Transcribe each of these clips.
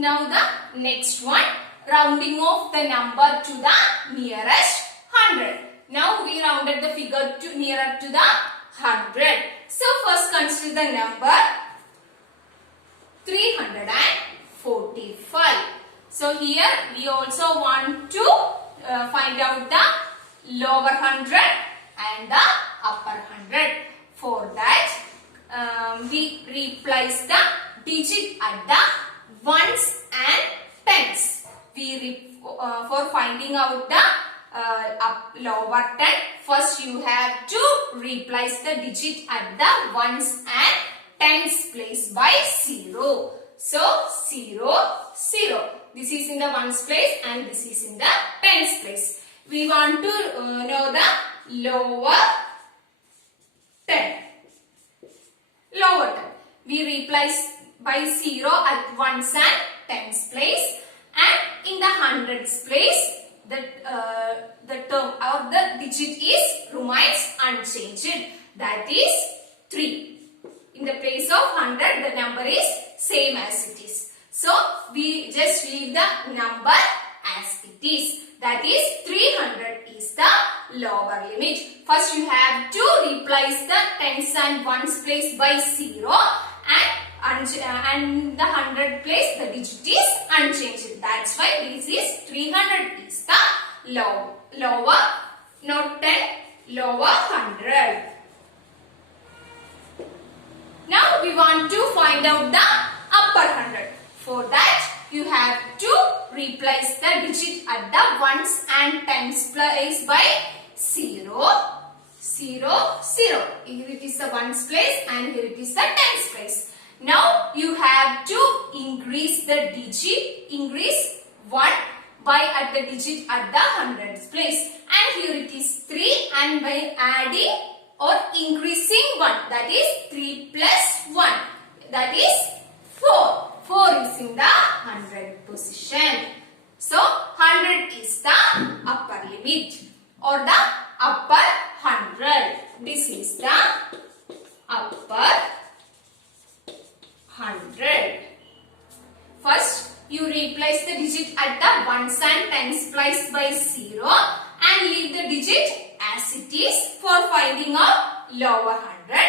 Now the next one, rounding off the number to the nearest 100. Now we rounded the figure to nearer to the 100. So first consider the number 345. So here we also want to find out the lower 100 and the upper 100. For that we replace the digit at the ones and tens. For finding out the lower 10, first you have to replace the digit at the ones and tens place by 0. So 0, 0. This is in the ones place and this is in the tens place. We want to know the lower 10. Lower 10. We replace by 0 at ones and tens place, and in the hundreds place the term or the digit remains unchanged, that is 3. In the place of 100 the number is same as it is. So we just leave the number as it is, that is 300 is the lower limit. First you have to replace the tens and ones place by 0, and the 100 place the digit is unchanged. That's why this is 300 is the lower, not 10, lower 100. Now we want to find out the upper 100. For that you have to replace the digit at the ones and tens place by 0, 0, 0. Here it is the ones place and here it is the tens place. Now you have to increase the digit, increase 1 by at the digit at the hundreds place, and here it is 3, and by adding or increasing 1, that is 3 plus 1, that is 4. 4 is in the 100 position. So 100 is the upper limit or the upper 100. This is the upper 100. First you replace the digit at the ones and tens place by 0 and leave the digit as it is for finding out lower 100.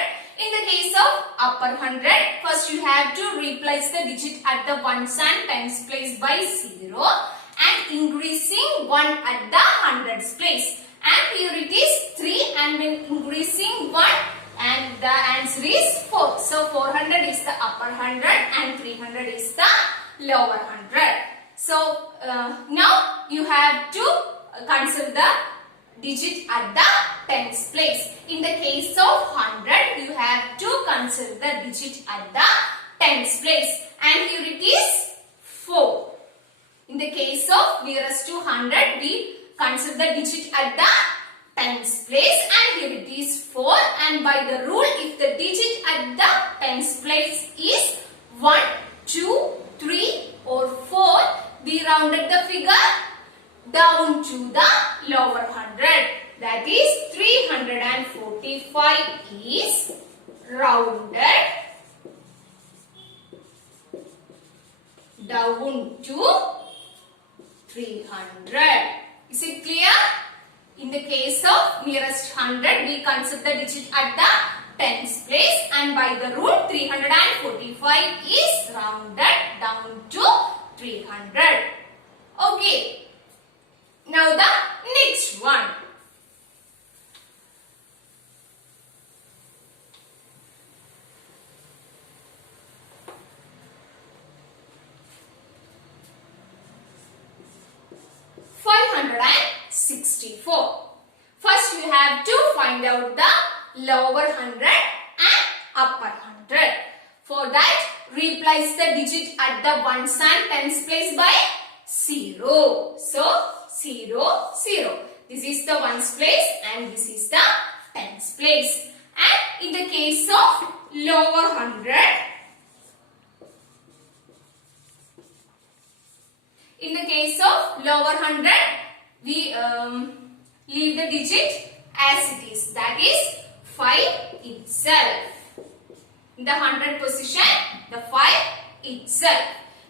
In the case of upper 100, first you have to replace the digit at the ones and tens place by 0 and increasing 1 at the hundreds place. And here it is 3, and when increasing 1, and the answer is 4. So 400 is the upper 100 and 300 is the lower 100. So now you have to consider the digit at the tens place. In the case of 100, you have to consider the digit at the tens place, and here it is 4. In the case of nearest to 100, we consider the digit at the tens place, and here it is 4, and by the rule, if the digit at the tens place is 1, 2, 3 or 4, we rounded the figure down to the lower 100, that is 345 is rounded down to 300. Is it clear? In the case of nearest 100, we consider the digit at the tens place, and by the rule 345 is rounded down to 300. Okay. Now the next one. First you have to find out the lower 100 and upper 100. For that, replace the digit at the ones and tens place by 0. So 0, 0. This is the ones place and this is the tens place. And in the case of lower 100, we leave the digit as it is, that is 5 itself. In the 100 position, the 5 itself.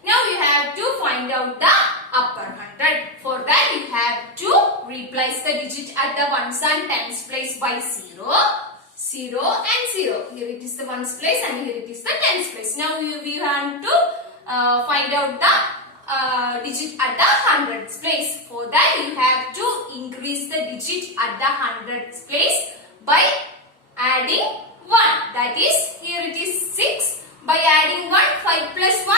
Now you have to find out the upper hundred. For that you have to replace the digit at the ones and tens place by 0, 0 and 0. Here it is the ones place and here it is the tens place. Now we want to find out the digit at the hundreds place. For that you have to increase the digit at the hundreds place by adding 1. That is, here it is 6. By adding 1, 5 plus 1,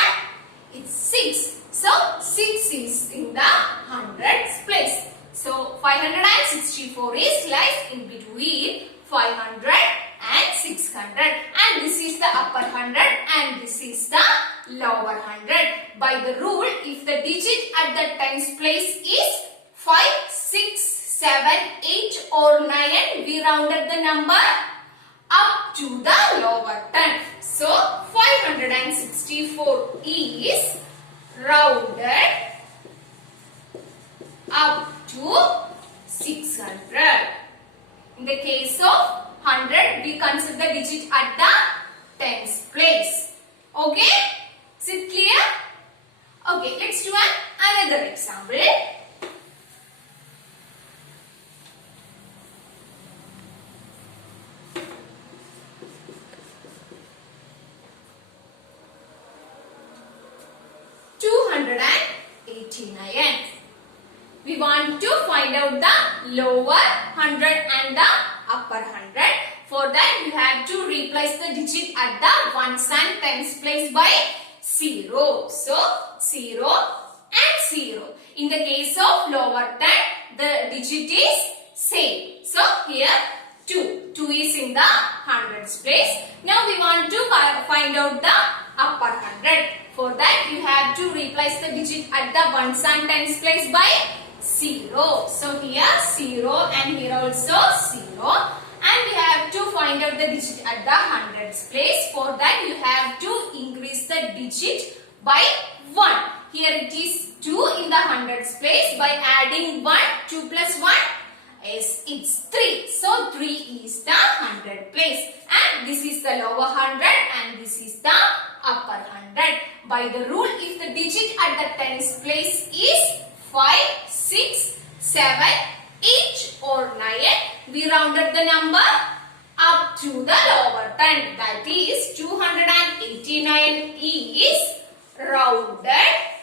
it's 6. So 6 is in the hundreds place. So 564 is lies in between 500 and 600. And this is the upper hundred and this is the lower hundred. By the rule, if the digit at the tens place is 5, 6, 7, 8 or 9, we rounded the number up to the lower 10. So 564 is rounded up to 600. In the case of 100, we consider the digit at the tens place. Okay? Is it clear? Okay, let's do another example. We want to find out the lower hundred and the upper hundred. For that, you have to replace the digit at the ones and tens place by 0. So, 0 and 0. In the case of lower 10, the digit is same. So, here 2. 2 is in the hundreds place. Now, we want to find out the upper hundred. For that, you have to replace the digit at the ones and tens place by 0. So here 0 and here also 0. And we have to find out the digit at the hundreds place. For that, you have to increase the digit by 1. Here it is 2 in the hundreds place. By adding 1, 2 plus 1 is it's 3. So 3 is the hundred place. And this is the lower hundred and this is the upper hundred. By the rule, if the digit at the tens place is 5, 6, 7, 8 or 9, we rounded the number up to the lower 10. That is 289 is rounded